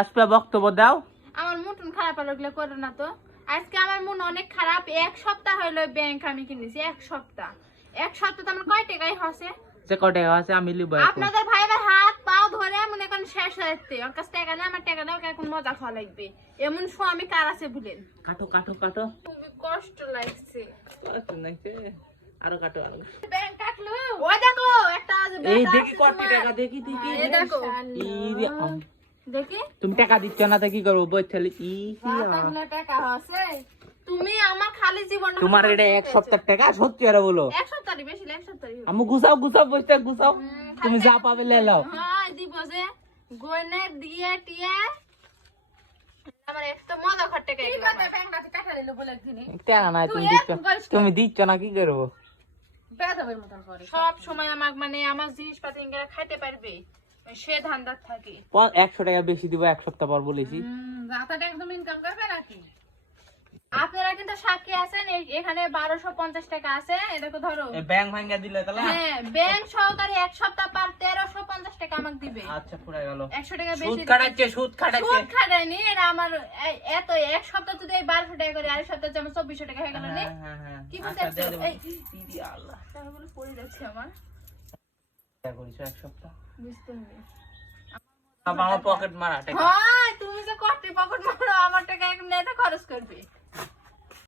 আসবে বক্তব্য দাও। আমার মন খারাপ লাগলে করো না তো। আজকে আমার মন অনেক খারাপ। এক সপ্তাহ হইলো ব্যাংক আমি কিনেছি, এক সপ্তাহ তো আমার কয় টাকাই হসে যে কয় টাকা আছে আমি লিব আপনাদের ভাই ভাই হাত পাও ধরে মনে করেন শেষ হয়েছে। ওর কাছে টাকা নেই, আমার টাকা দাও, এখন মজা খাওয়া লাগবে। এমন স্বামী কার আছে বলেন? কাটো কাটো কাটো। খুবই কষ্ট লাগছে। আরো কাটো আরো। ব্যাংক কাটলো। ওই দেখো একটা এই দেখি কত টাকা দেখি দেখি। এই দেখো দেখি তুমি টাকা দিচ্ছ না তো কি করবো বইছালি ই টাকা হচ্ছে। তুমি আমার খালি জীবন তোমার এটা এক সপ্তাহ টাকা সত্যি আরে বলো। এক সপ্তাহ বেশি এক সপ্তাহ। আমি গুছাও বসে গুছাও। তুমি যা পাবে লে লাও। হ্যাঁ দিব যে গয়না দিয়ে টিয়া আমার একটা মজা খট্টে কে কি কথা ব্যাংকটাতে টাকা দিল বলে একদিন টাকা নাই তুমি দিচ্ছ না কি করবো? বেদবের মতন করে সব সময় আমাক মানে আমার জিনিসপাতি ইংরা খাইতে পারবে সে ধান্দাত থাকে। 100 টাকা বেশি দিব এক সপ্তাহ পর বলেছি। রাতাটা একদম ইনকাম করবে নাকি? আপনারা কিন্তু সাক্ষী আছেন। এখানে 1250 টাকা আছে, এটাকে ধরো। ব্যাংক ভাঙা দিলে তাহলে? হ্যাঁ, ব্যাংক সহকারে এক সপ্তাহ পর 1350 টাকা আমাকে দিবে। আচ্ছা পুরাই গেল। 100 টাকা বেশি সুদ খাটাচ্ছে সুদ খাটায়নি। এটা আমার এত এক সপ্তাহ যদি 1200 টাকা করে আর সপ্তাহ যেমন 2400 টাকা হয়ে গেল নি। কি বলতে দিদি আল্লাহ টাকাগুলো পড়ে যাচ্ছে আমার। টাকা করিস এক সপ্তাহ বুঝতে হবে আমার পকেট মারা টাকা। হ্যাঁ তুমি যে কত পকেট মারো আমার টাকা এক নেতে খরচ করবে।